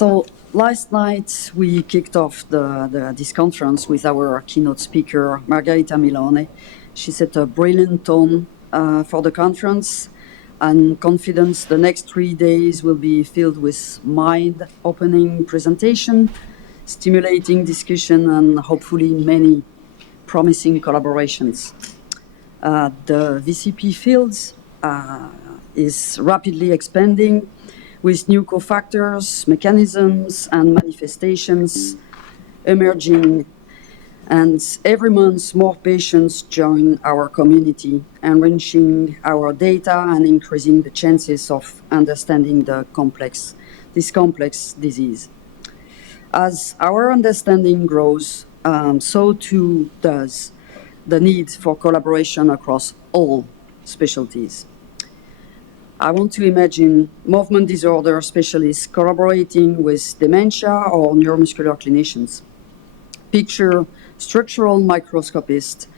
So last night we kicked off this conference with our keynote speaker, Margherita Milone. She set a brilliant tone for the conference, and confidence the next 3 days will be filled with mind-opening presentation, stimulating discussion, and hopefully many promising collaborations. The VCP field is rapidly expanding with new cofactors, mechanisms, and manifestations emerging. And every month, more patients join our community, enriching our data and increasing the chances of understanding this complex disease. As our understanding grows, so too does the need for collaboration across all specialties. I want to imagine movement disorder specialists collaborating with dementia or neuromuscular clinicians. Picture structural microscopists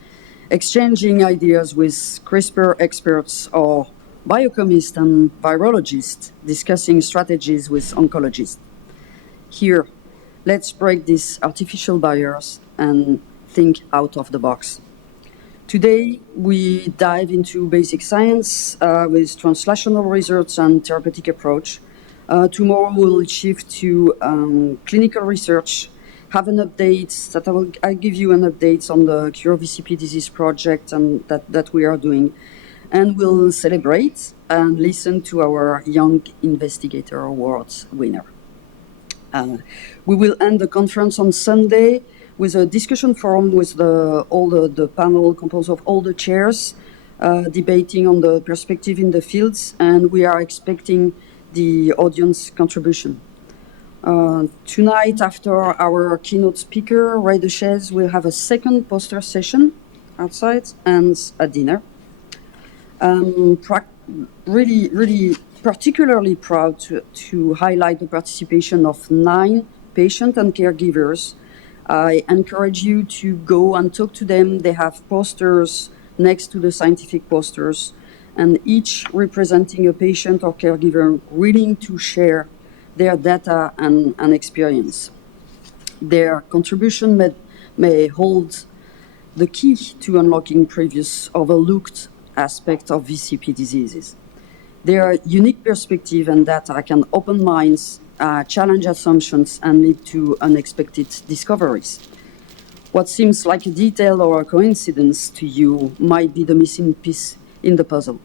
exchanging ideas with CRISPR experts or biochemists and virologists discussing strategies with oncologists. Here, let's break these artificial barriers and think out of the box. Today, we dive into basic science with translational research and therapeutic approach. Tomorrow, we'll shift to clinical research, have an update I'll give you an update on the Cure VCP disease project and that we are doing. And we'll celebrate and listen to our Young Investigator Awards winner. We will end the conference on Sunday with a discussion forum with all the panel composed of all the chairs, debating on the perspective in the fields, and we are expecting the audience contribution. Tonight, after our keynote speaker, Ray Duchesne, we'll have a second poster session outside and a dinner. Really particularly proud to highlight the participation of 9 patients and caregivers. I encourage you to go and talk to them. They have posters next to the scientific posters, and each representing a patient or caregiver willing to share their data and experience. Their contribution may hold the key to unlocking previous overlooked aspects of VCP diseases. Their unique perspective and data can open minds, challenge assumptions, and lead to unexpected discoveries. What seems like a detail or a coincidence to you might be the missing piece in the puzzle.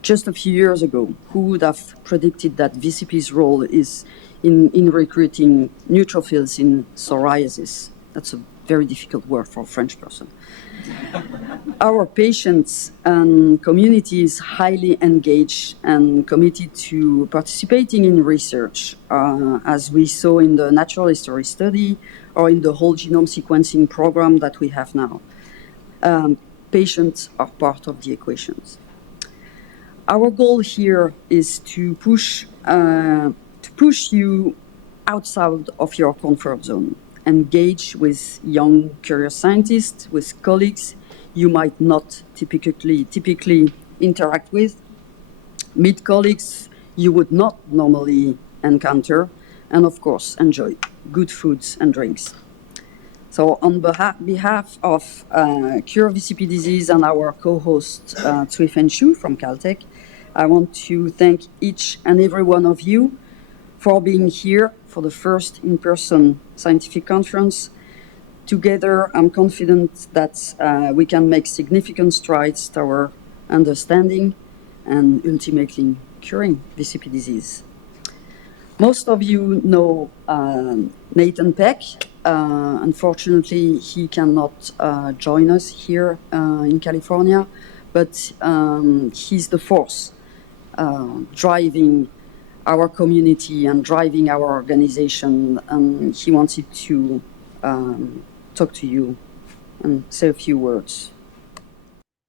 Just a few years ago, who would have predicted that VCP's role is in recruiting neutrophils in psoriasis? That's a very difficult word for a French person. Our patients and community is highly engaged and committed to participating in research, as we saw in the natural history study or in the whole genome sequencing program that we have now. Patients are part of the equations. Our goal here is to push you outside of your comfort zone. Engage with young, curious scientists, with colleagues you might not typically interact with, meet colleagues you would not normally encounter, and of course, enjoy good foods and drinks. So on behalf of Cure VCP Disease and our co-host, Cui-Fen Xu from Caltech, I want to thank each and every one of you for being here for the first in-person scientific conference. Together, I'm confident that we can make significant strides toward understanding and ultimately curing VCP disease. Most of you know Nathan Peck. Unfortunately, he cannot join us here in California, but he's the force driving our community and driving our organization, and he wanted to talk to you and say a few words.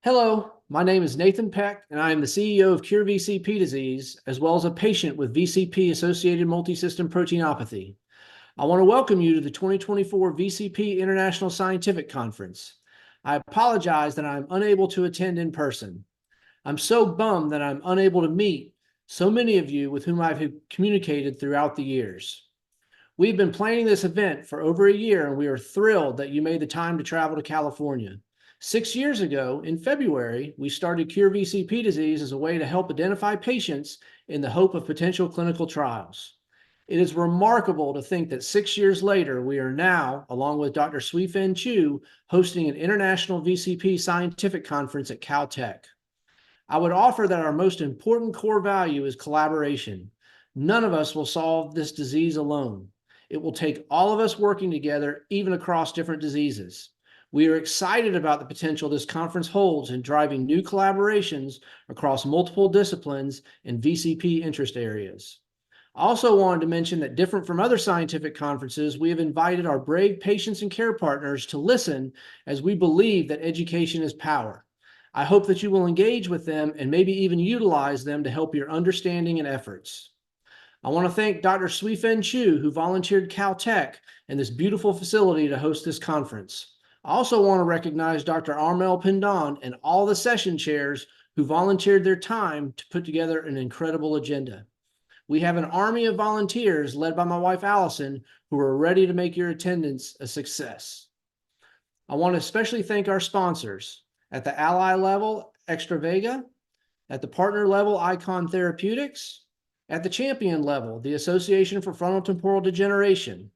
Hello, my name is Nathan Peck, and I am the CEO of Cure VCP Disease, as well as a patient with VCP-associated multisystem proteinopathy. I want to welcome you to the 2024 VCP International Scientific Conference. I apologize that I'm unable to attend in person. I'm so bummed that I'm unable to meet so many of you with whom I've communicated throughout the years. We've been planning this event for over a year, and we are thrilled that you made the time to travel to California. 6 years ago, in February, we started Cure VCP disease as a way to help identify patients in the hope of potential clinical trials. It is remarkable to think that 6 years later, we are now, along with Dr. Suifeng Chu, hosting an international VCP scientific conference at Caltech. I would offer that our most important core value is collaboration. None of us will solve this disease alone. It will take all of us working together, even across different diseases. We are excited about the potential this conference holds in driving new collaborations across multiple disciplines and VCP interest areas. I also wanted to mention that, different from other scientific conferences, we have invited our brave patients and care partners to listen, as we believe that education is power. I hope that you will engage with them and maybe even utilize them to help your understanding and efforts. I want to thank Dr. Suifeng Chu, who volunteered Caltech and this beautiful facility to host this conference. I also want to recognize Dr. Armelle Pindon and all the session chairs who volunteered their time to put together an incredible agenda. We have an army of volunteers led by my wife, Allison, who are ready to make your attendance a success. I want to especially thank our sponsors. At the ally level, Extra Vega; at the partner level, Icon Therapeutics; at the champion level, the Association for Frontotemporal Degeneration;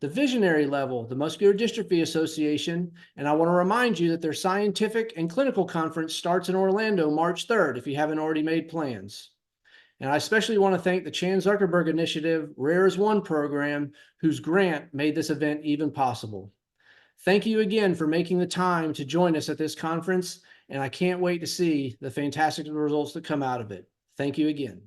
the visionary level, the Muscular Dystrophy Association. And I want to remind you that their scientific and clinical conference starts in Orlando March 3rd, if you haven't already made plans. And I especially want to thank the Chan Zuckerberg Initiative Rare as One program, whose grant made this event even possible. Thank you again for making the time to join us at this conference, and I can't wait to see the fantastic results that come out of it. Thank you again.